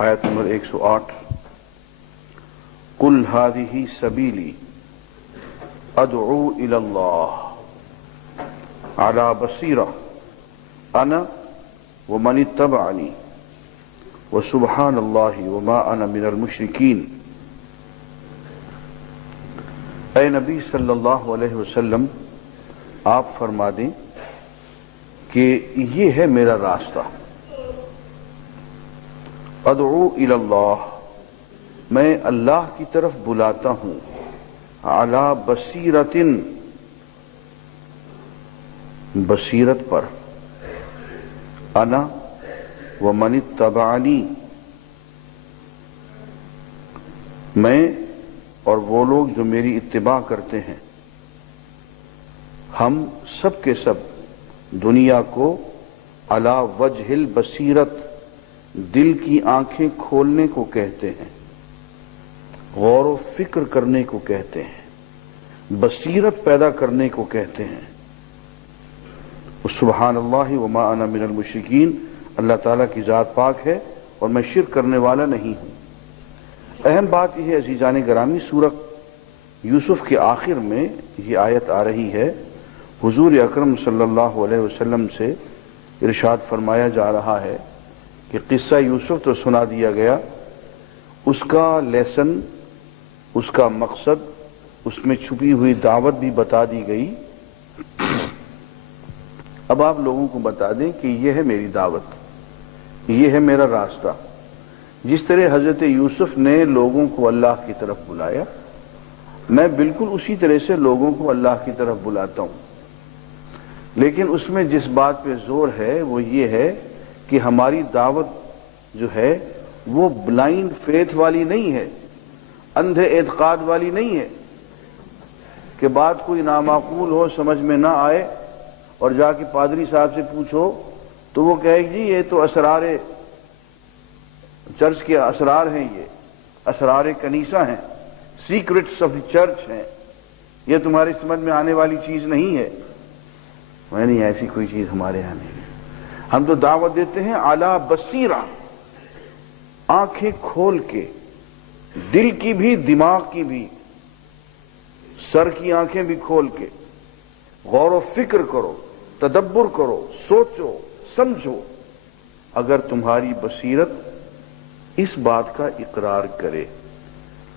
آیت نمبر 108 قل هذه سبیلی ادعو الی اللہ علی بصیرہ انا ومن اتبعنی وسبحان اللہ وما انا من المشرکین۔ اے نبی صلی اللہ علیہ وسلم، آپ فرما دیں کہ یہ ہے میرا راستہ، ادعو الی اللہ، میں اللہ کی طرف بلاتا ہوں، علی بصیرۃ، بصیرت پر، انا ومن اتبعنی، میں اور وہ لوگ جو میری اتباع کرتے ہیں، ہم سب کے سب دنیا کو علی وجہ البصیرت، دل کی آنکھیں کھولنے کو کہتے ہیں، غور و فکر کرنے کو کہتے ہیں، بصیرت پیدا کرنے کو کہتے ہیں۔ سبحان اللہ وما انا من المشرکین، اللہ تعالیٰ کی ذات پاک ہے اور میں شرک کرنے والا نہیں ہوں۔ اہم بات یہ ہے عزیزان گرامی، سورہ یوسف کے آخر میں یہ آیت آ رہی ہے، حضور اکرم صلی اللہ علیہ وسلم سے ارشاد فرمایا جا رہا ہے کہ قصہ یوسف تو سنا دیا گیا، اس کا لیسن، اس کا مقصد، اس میں چھپی ہوئی دعوت بھی بتا دی گئی۔ اب آپ لوگوں کو بتا دیں کہ یہ ہے میری دعوت، یہ ہے میرا راستہ۔ جس طرح حضرت یوسف نے لوگوں کو اللہ کی طرف بلایا، میں بالکل اسی طرح سے لوگوں کو اللہ کی طرف بلاتا ہوں، لیکن اس میں جس بات پہ زور ہے وہ یہ ہے کہ ہماری دعوت جو ہے وہ بلائنڈ فیتھ والی نہیں ہے، اندھے اعتقاد والی نہیں ہے کہ بات کوئی نامعقول ہو، سمجھ میں نہ آئے اور جا کے پادری صاحب سے پوچھو تو وہ کہے جی یہ تو اسرار چرچ کے اسرار ہیں، یہ اسرار کنیسہ ہیں، سیکرٹس آف دی چرچ ہیں، یہ تمہاری سمجھ میں آنے والی چیز نہیں ہے۔ میں نہیں، ایسی کوئی چیز ہمارے یہاں نہیں ہے۔ ہم تو دعوت دیتے ہیں اعلی بصیرہ، آنکھیں کھول کے، دل کی بھی، دماغ کی بھی، سر کی آنکھیں بھی کھول کے غور و فکر کرو، تدبر کرو، سوچو، سمجھو۔ اگر تمہاری بصیرت اس بات کا اقرار کرے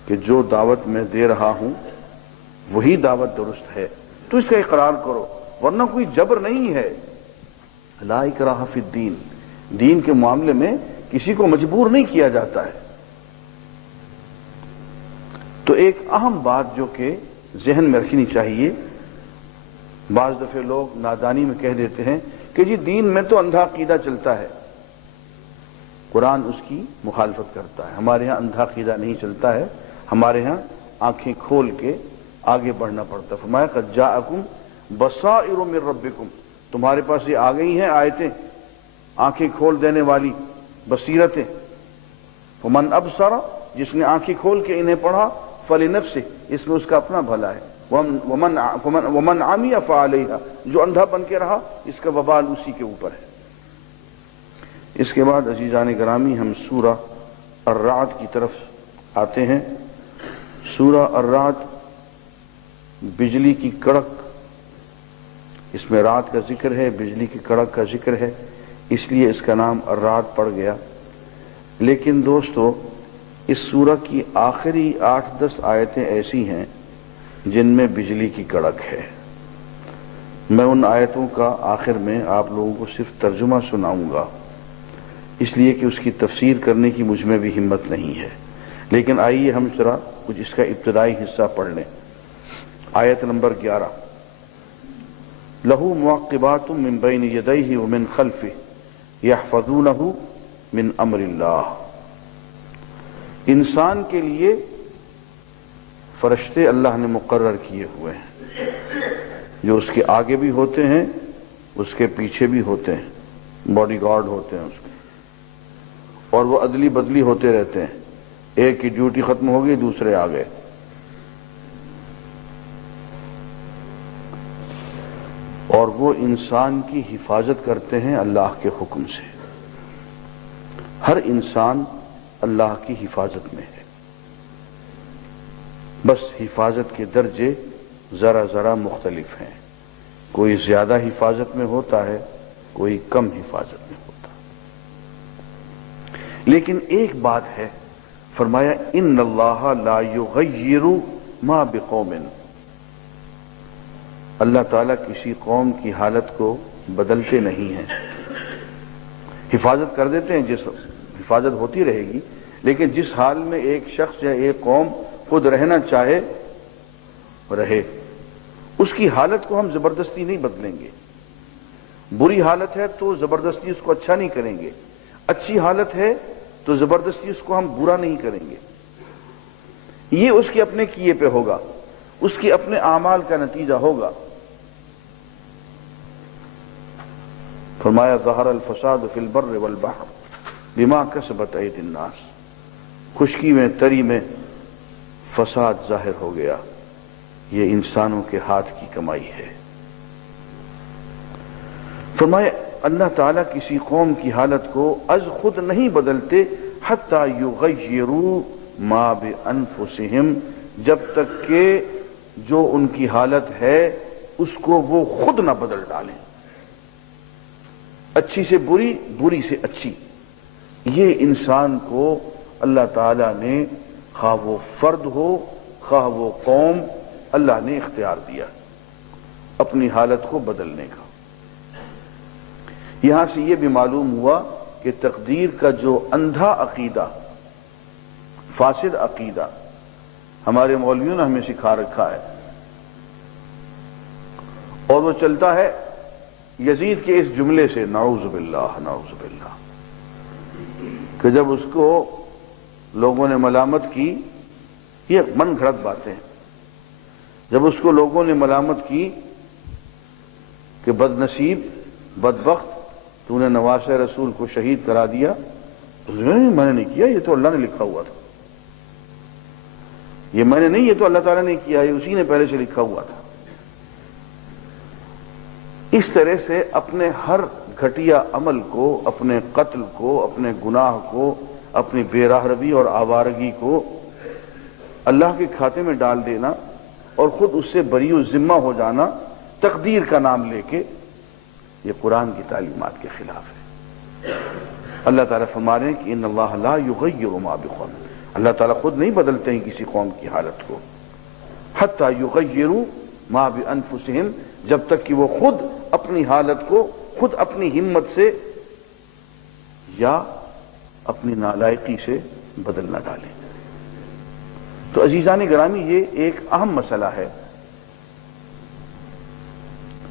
کہ جو دعوت میں دے رہا ہوں وہی دعوت درست ہے تو اس کا اقرار کرو، ورنہ کوئی جبر نہیں ہے۔ لا اکراہ فی الدین، دین کے معاملے میں کسی کو مجبور نہیں کیا جاتا ہے۔ تو ایک اہم بات جو کہ ذہن میں رکھنی چاہیے، بعض دفعے لوگ نادانی میں کہہ دیتے ہیں کہ جی دین میں تو اندھا عقیدہ چلتا ہے، قرآن اس کی مخالفت کرتا ہے۔ ہمارے ہاں اندھا عقیدہ نہیں چلتا ہے، ہمارے ہاں آنکھیں کھول کے آگے بڑھنا پڑتا ہے۔ فرمایا قد جاءکم بصائر من ربکم، تمہارے پاس یہ آ گئی ہیں آیتیں، آنکھیں کھول دینے والی بصیرتیں۔ فمن ابصر، جس نے آنکھیں کھول کے انہیں پڑھا، فلنفسہ، اس میں اس کا اپنا بھلا ہے، ومن عمی فعلیہا، جو اندھا بن کے رہا اس کا وبال اسی کے اوپر ہے۔ اس کے بعد عزیزان گرامی ہم سورہ الرعد کی طرف آتے ہیں۔ سورہ الرعد بجلی کی کڑک، اس میں رات کا ذکر ہے، بجلی کی کڑک کا ذکر ہے، اس لیے اس کا نام الرعد پڑ گیا۔ لیکن دوستو، اس سورہ کی آخری 8-10 آیتیں ایسی ہیں جن میں بجلی کی کڑک ہے۔ میں ان آیتوں کا آخر میں آپ لوگوں کو صرف ترجمہ سناؤں گا، اس لیے کہ اس کی تفسیر کرنے کی مجھ میں بھی ہمت نہیں ہے، لیکن آئیے ہم ذرا کچھ اس کا ابتدائی حصہ پڑھ لیں۔ آیت نمبر 11، لَهُ مُعَقِّبَاتٌ مِّن بَيْنِ يَدَيْهِ وَمِن خَلْفِهِ يَحْفَظُونَهُ مِنْ أَمْرِ اللَّهِ، انسان کے لیے فرشتے اللہ نے مقرر کیے ہوئے ہیں، جو اس کے آگے بھی ہوتے ہیں، اس کے پیچھے بھی ہوتے ہیں، باڈی گارڈ ہوتے ہیں اس کے، اور وہ عدلی بدلی ہوتے رہتے ہیں، ایک کی ڈیوٹی ختم ہو گئی دوسرے آ گئے۔ اور وہ انسان کی حفاظت کرتے ہیں اللہ کے حکم سے۔ ہر انسان اللہ کی حفاظت میں ہے، بس حفاظت کے درجے ذرا ذرا مختلف ہیں، کوئی زیادہ حفاظت میں ہوتا ہے، کوئی کم حفاظت میں ہوتا ہے۔ لیکن ایک بات ہے، فرمایا ان اللہ لا یغیر ما بقوم، اللہ تعالیٰ کسی قوم کی حالت کو بدلتے نہیں ہیں، حفاظت کر دیتے ہیں، جس حفاظت ہوتی رہے گی، لیکن جس حال میں ایک شخص یا ایک قوم خود رہنا چاہے رہے، اس کی حالت کو ہم زبردستی نہیں بدلیں گے۔ بری حالت ہے تو زبردستی اس کو اچھا نہیں کریں گے، اچھی حالت ہے تو زبردستی اس کو ہم برا نہیں کریں گے، یہ اس کے اپنے کیے پہ ہوگا، اس کے اپنے اعمال کا نتیجہ ہوگا۔ فرمایا ظہر الفساد فی البر والبحر بما کسبت ایدی الناس، خشکی میں تری میں فساد ظاہر ہو گیا، یہ انسانوں کے ہاتھ کی کمائی ہے۔ فرمایا اللہ تعالیٰ کسی قوم کی حالت کو از خود نہیں بدلتے حتی یغیروا ما بانفسہم، جب تک کہ جو ان کی حالت ہے اس کو وہ خود نہ بدل ڈالیں، اچھی سے بری، بری سے اچھی۔ یہ انسان کو اللہ تعالیٰ نے، خواہ وہ فرد ہو خواہ وہ قوم، اللہ نے اختیار دیا اپنی حالت کو بدلنے کا۔ یہاں سے یہ بھی معلوم ہوا کہ تقدیر کا جو اندھا عقیدہ، فاسد عقیدہ ہمارے مولویوں نے ہمیں سکھا رکھا ہے، اور وہ چلتا ہے یزید کے اس جملے سے، نعوذ باللہ نعوذ باللہ، کہ جب اس کو لوگوں نے ملامت کی، یہ من گھڑت باتیں ہیں، جب اس کو لوگوں نے ملامت کی کہ بد نصیب بدبخت تو نے نواسہ رسول کو شہید کرا دیا، اس نے میں نے نہیں کیا، یہ تو اللہ نے لکھا ہوا تھا، یہ میں نے نہیں، یہ تو اللہ تعالیٰ نے کیا، یہ اسی نے پہلے سے لکھا ہوا تھا۔ اس طرح سے اپنے ہر گھٹیا عمل کو، اپنے قتل کو، اپنے گناہ کو، اپنی بے راہ روی اور آوارگی کو اللہ کے کھاتے میں ڈال دینا اور خود اس سے بری و ذمہ ہو جانا تقدیر کا نام لے کے، یہ قرآن کی تعلیمات کے خلاف ہے۔ اللہ تعالیٰ فرما رہے ہیں کہ ان اللہ لا یغیر ما بقوم، اللہ تعالیٰ خود نہیں بدلتے ہیں کسی قوم کی حالت کو، حتی یغیروا ما بانفسہم، جب تک کہ وہ خود اپنی حالت کو خود اپنی ہمت سے یا اپنی نالائقی سے بدل نہ ڈالیں۔ تو عزیزان گرامی، یہ ایک اہم مسئلہ ہے۔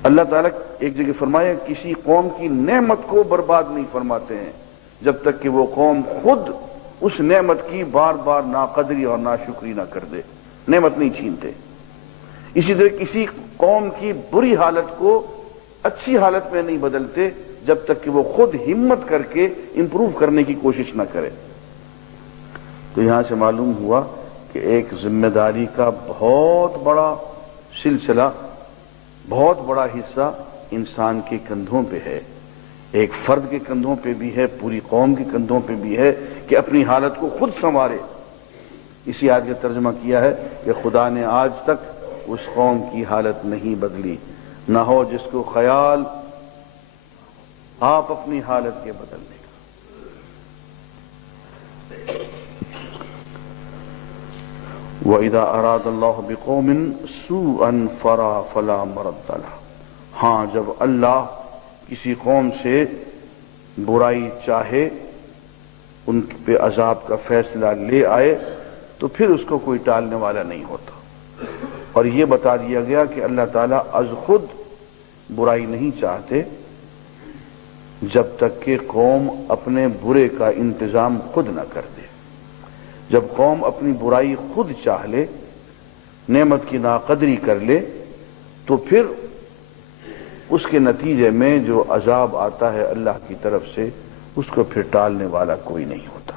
اللہ تعالیٰ ایک جگہ فرمایا کسی قوم کی نعمت کو برباد نہیں فرماتے ہیں جب تک کہ وہ قوم خود اس نعمت کی بار بار ناقدری اور ناشکری نہ کر دے، نعمت نہیں چھینتے۔ اسی طرح کسی قوم کی بری حالت کو اچھی حالت میں نہیں بدلتے جب تک کہ وہ خود ہمت کر کے امپروو کرنے کی کوشش نہ کرے۔ تو یہاں سے معلوم ہوا کہ ایک ذمہ داری کا بہت بڑا سلسلہ، بہت بڑا حصہ انسان کے کندھوں پہ ہے، ایک فرد کے کندھوں پہ بھی ہے، پوری قوم کے کندھوں پہ بھی ہے کہ اپنی حالت کو خود سنوارے۔ اسی آیت کا ترجمہ کیا ہے کہ خدا نے آج تک اس قوم کی حالت نہیں بدلی، نہ ہو جس کو خیال آپ اپنی حالت کے بدلنے کا۔ وَإِذَا أَرَادَ اللَّهُ بِقَوْمٍ سُوءًا فَلَا مَرَدَّ لَهُ، ہاں جب اللہ کسی قوم سے برائی چاہے، ان پہ عذاب کا فیصلہ لے آئے، تو پھر اس کو کوئی ٹالنے والا نہیں ہوتا۔ اور یہ بتا دیا گیا کہ اللہ تعالیٰ از خود برائی نہیں چاہتے جب تک کہ قوم اپنے برے کا انتظام خود نہ کر دے۔ جب قوم اپنی برائی خود چاہ لے، نعمت کی ناقدری کر لے، تو پھر اس کے نتیجے میں جو عذاب آتا ہے اللہ کی طرف سے، اس کو پھر ٹالنے والا کوئی نہیں ہوتا۔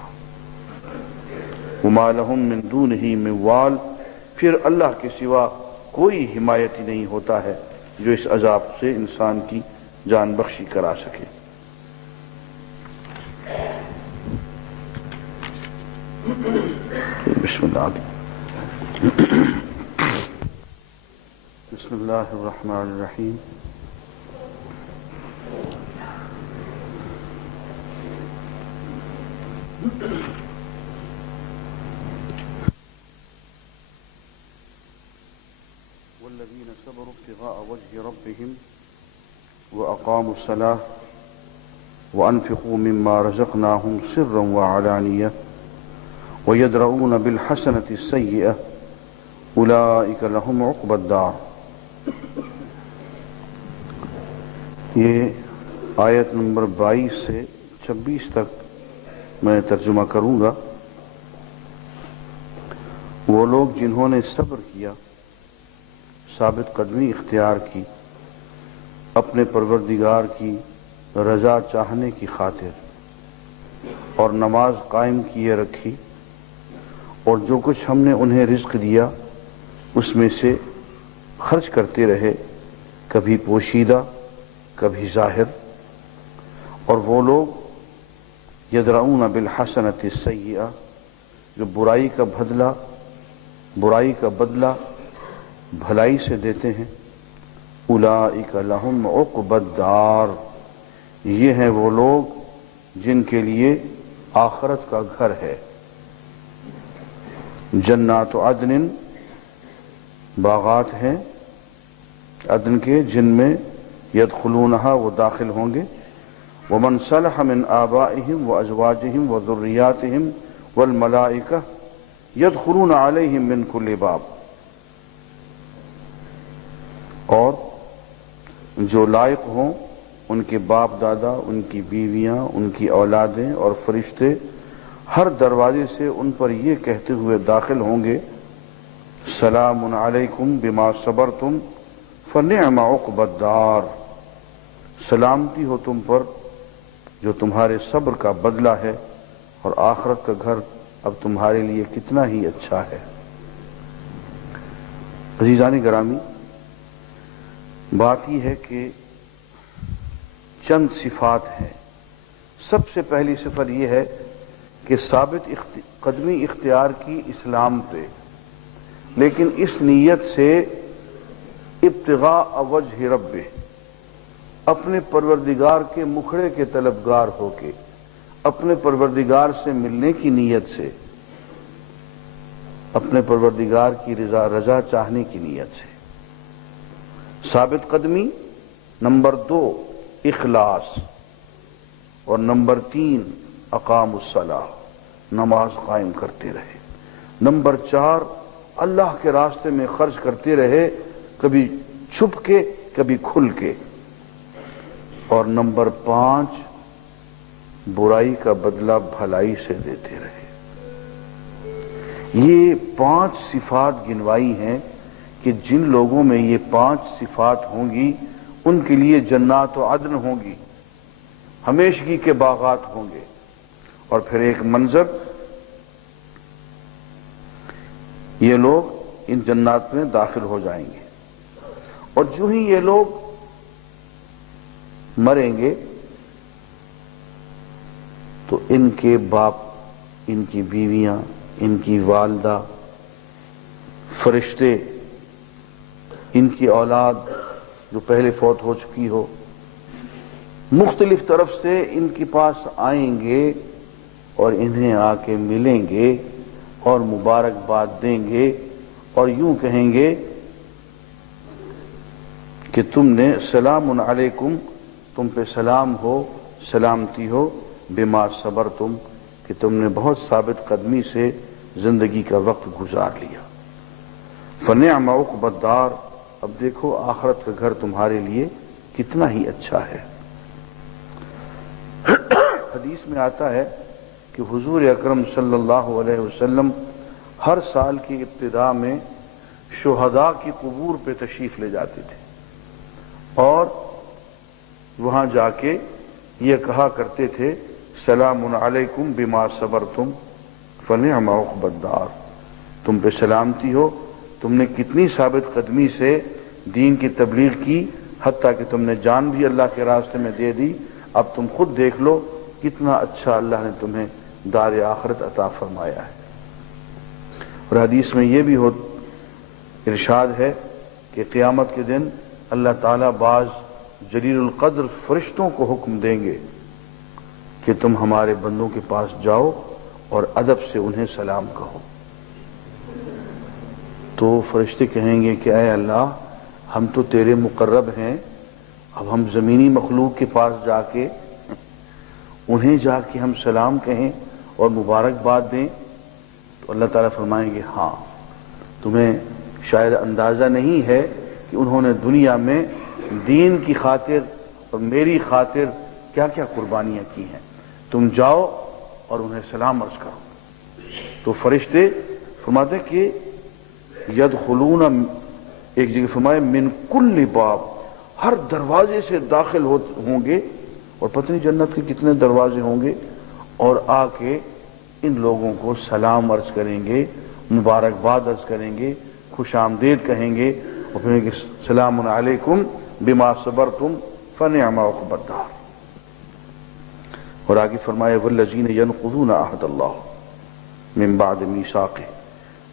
وَمَا لَهُم مِّن دُونِهِ مِن وَالٍ، پھر اللہ کے سوا کوئی حمایتی نہیں ہوتا ہے جو اس عذاب سے انسان کی جان بخشی کرا سکے۔ بسم اللہ بسم اللہ الرحمن الرحیم والذین صبروا ابتغاء وجه ربهم وأقاموا الصلاة وأنفقوا مما رزقناهم سرا وعلانية ويدرؤون بالحسنة السيئة أولئك لهم عقبى الدار. یہ آیت نمبر 22 سے 26 تک میں ترجمہ کروں گا. وہ لوگ جنہوں نے صبر کیا، ثابت قدمی اختیار کی، اپنے پروردگار کی رضا چاہنے کی خاطر، اور نماز قائم کیے رکھی، اور جو کچھ ہم نے انہیں رزق دیا اس میں سے خرچ کرتے رہے، کبھی پوشیدہ کبھی ظاہر. اور وہ لوگ یدرؤون بالحسنۃ السیئہ، جو برائی کا بدلہ بھلائی سے دیتے ہیں. اولئک لہم عقبی الدار، یہ ہیں وہ لوگ جن کے لیے آخرت کا گھر ہے. جنات عدن، باغات ہیں عدن کے جن میں یدخلونہا، وہ داخل ہوں گے. ومن صلح من آبائہم وازواجہم وذریاتہم والملائکہ یدخلون علیہم من کل باب. اور جو لائق ہوں ان کے باپ دادا، ان کی بیویاں، ان کی اولادیں اور فرشتے ہر دروازے سے ان پر یہ کہتے ہوئے داخل ہوں گے، سلام علیکم بما صبرتم فنعم عقبی الدار. سلامتی ہو تم پر جو تمہارے صبر کا بدلہ ہے، اور آخرت کا گھر اب تمہارے لیے کتنا ہی اچھا ہے. عزیزان گرامی، بات یہ ہے کہ چند صفات ہیں. سب سے پہلی صفت یہ ہے کہ ثابت قدمی اختیار کی اسلام پہ، لیکن اس نیت سے ابتغاء وجہ ربہ، اپنے پروردگار کے مکھڑے کے طلبگار ہو کے، اپنے پروردگار سے ملنے کی نیت سے، اپنے پروردگار کی رضا چاہنے کی نیت سے. ثابت قدمی. نمبر 2 اخلاص، اور نمبر 3 اقاموا الصلاۃ، نماز قائم کرتے رہے. نمبر 4 اللہ کے راستے میں خرچ کرتے رہے، کبھی چھپ کے کبھی کھل کے. اور نمبر 5 برائی کا بدلہ بھلائی سے دیتے رہے. یہ 5 صفات گنوائی ہیں کہ جن لوگوں میں یہ 5 صفات ہوں گی ان کے لیے جنات و عدن ہوں گی، ہمیشگی کے باغات ہوں گے. اور پھر ایک منظر، یہ لوگ ان جنات میں داخل ہو جائیں گے، اور جو ہی یہ لوگ مریں گے تو ان کے باپ، ان کی بیویاں، ان کی والدہ، فرشتے، ان کی اولاد جو پہلے فوت ہو چکی ہو، مختلف طرف سے ان کے پاس آئیں گے اور انہیں آ کے ملیں گے اور مبارکباد دیں گے، اور یوں کہیں گے کہ تم نے سلام علیکم، تم پہ سلام ہو، سلامتی ہو، بما صبرتم، کہ تم نے بہت ثابت قدمی سے زندگی کا وقت گزار لیا. فنعم عقبی الدار، اب دیکھو آخرت کا گھر تمہارے لیے کتنا ہی اچھا ہے. حدیث میں آتا ہے کہ حضور اکرم صلی اللہ علیہ وسلم ہر سال کی ابتدا میں شہداء کی قبور پہ تشریف لے جاتے تھے، اور وہاں جا کے یہ کہا کرتے تھے، سلام علیکم بما صبرتم فنعم عقبی الدار. تم پہ سلامتی ہو، تم نے کتنی ثابت قدمی سے دین کی تبلیغ کی، حتیٰ کہ تم نے جان بھی اللہ کے راستے میں دے دی. اب تم خود دیکھ لو کتنا اچھا اللہ نے تمہیں دار آخرت عطا فرمایا ہے. اور حدیث میں یہ بھی ارشاد ہے کہ قیامت کے دن اللہ تعالیٰ بعض جلیل القدر فرشتوں کو حکم دیں گے کہ تم ہمارے بندوں کے پاس جاؤ اور ادب سے انہیں سلام کہو. تو فرشتے کہیں گے کہ اے اللہ ہم تو تیرے مقرب ہیں، اب ہم زمینی مخلوق کے پاس جا کے انہیں جا کے ہم سلام کہیں اور مبارکباد دیں؟ تو اللہ تعالیٰ فرمائیں گے ہاں، تمہیں شاید اندازہ نہیں ہے کہ انہوں نے دنیا میں دین کی خاطر اور میری خاطر کیا کیا قربانیاں کی ہیں، تم جاؤ اور انہیں سلام عرض کرو. تو فرشتے فرماتے ہیں کہ یدخلون، ایک جگہ فرمائے من کل باب، ہر دروازے سے داخل ہوں گے، اور پتہ نہیں جنت کے کتنے دروازے ہوں گے، اور آ کے ان لوگوں کو سلام عرض کریں گے، مبارکباد عرض کریں گے، خوش آمدید کہیں گے، اور پھر کہ سلام علیکم بما صبرتم فنعم عقبی الدار. اور آگے فرمایا والذین ینقضون عہد اللہ من بعد میثاقہ،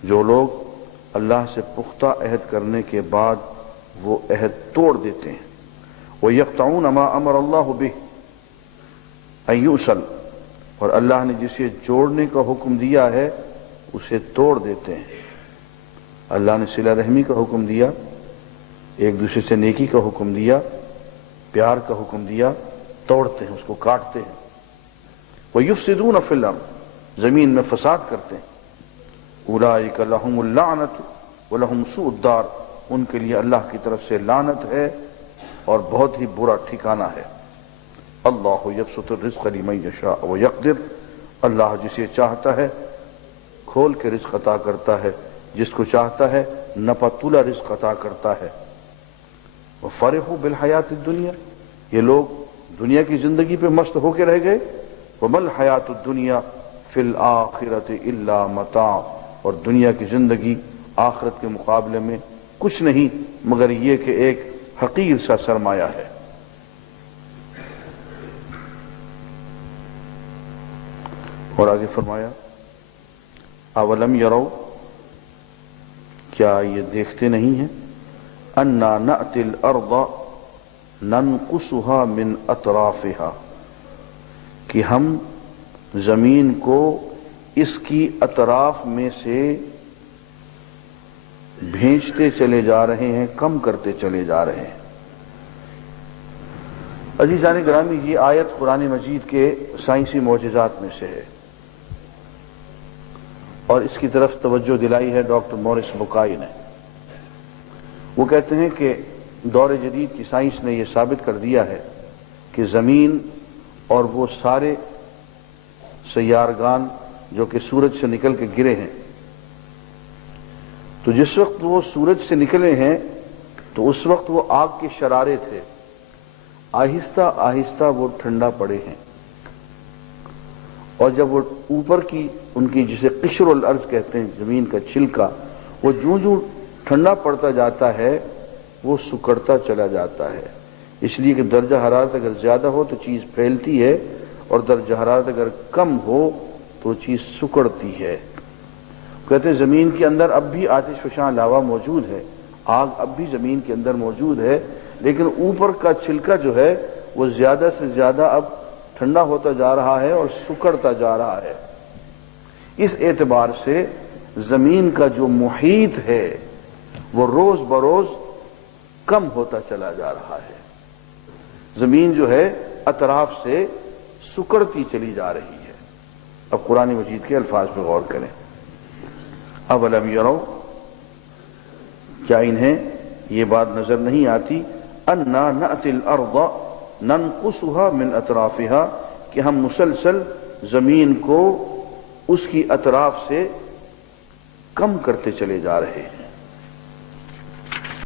جو لوگ اللہ سے پختہ عہد کرنے کے بعد وہ عہد توڑ دیتے ہیں، وَيَقْطَعُونَ مَا أَمَرَ اللَّهُ بِهِ أَن يُوصَلَ، اور اللہ نے جسے جوڑنے کا حکم دیا ہے اسے توڑ دیتے ہیں. اللہ نے صلہ رحمی کا حکم دیا، ایک دوسرے سے نیکی کا حکم دیا، پیار کا حکم دیا، توڑتے ہیں، اس کو کاٹتے ہیں. وَيُفْسِدُونَ فِي الْأَرْضِ، زمین میں فساد کرتے ہیں. اولئک لہم اللعنۃ ولہم سوء الدار، ان کے لیے اللہ کی طرف سے لعنت ہے اور بہت ہی برا ٹھکانہ ہے. اللہ یبسط الرزق لمن یشاء ویقدر، اللہ جسے چاہتا ہے کھول کے رزق عطا کرتا ہے، جس کو چاہتا ہے نپتولا رزق عطا کرتا ہے. وفرحوا بالحیات الدنیا، یہ لوگ دنیا کی زندگی پہ مست ہو کے رہ گئے. وما الحیات الدنیا فی الآخرۃ الا متاع، اور دنیا کی زندگی آخرت کے مقابلے میں کچھ نہیں مگر یہ کہ ایک حقیر سا سرمایہ ہے. اور آگے فرمایا اولم یروا، کیا یہ دیکھتے نہیں ہیں، انا نأتی الارض ننقصها من اطرافها، کہ ہم زمین کو اس کی اطراف میں سے بھیجتے چلے جا رہے ہیں، کم کرتے چلے جا رہے ہیں. عزیزان گرامی، یہ آیت قرآن مجید کے سائنسی معجزات میں سے ہے، اور اس کی طرف توجہ دلائی ہے ڈاکٹر مورس بکائی نے. وہ کہتے ہیں کہ دور جدید کی سائنس نے یہ ثابت کر دیا ہے کہ زمین اور وہ سارے سیارگان جو کہ سورج سے نکل کے گرے ہیں، تو جس وقت وہ سورج سے نکلے ہیں تو اس وقت وہ آگ کے شرارے تھے، آہستہ آہستہ وہ ٹھنڈا پڑے ہیں، اور جب وہ اوپر کی ان کی جسے قشر الارض کہتے ہیں، زمین کا چھلکا، وہ جوں جوں ٹھنڈا پڑتا جاتا ہے وہ سکڑتا چلا جاتا ہے. اس لیے کہ درجہ حرارت اگر زیادہ ہو تو چیز پھیلتی ہے، اور درجہ حرارت اگر کم ہو تو چیز سکڑتی ہے. کہتے ہیں زمین کے اندر اب بھی آتش فشاں لاوا موجود ہے، آگ اب بھی زمین کے اندر موجود ہے، لیکن اوپر کا چھلکا جو ہے وہ زیادہ سے زیادہ اب ٹھنڈا ہوتا جا رہا ہے اور سکڑتا جا رہا ہے. اس اعتبار سے زمین کا جو محیط ہے وہ روز بروز کم ہوتا چلا جا رہا ہے. زمین جو ہے اطراف سے سکڑتی چلی جا رہی ہے. اب قرآن مجید کے الفاظ پہ غور کریں. اولم یروا، کیا انہیں یہ بات نظر نہیں آتی، انا نأتی الارض ننقصها من اطرافها، کہ ہم مسلسل زمین کو اس کی اطراف سے کم کرتے چلے جا رہے ہیں.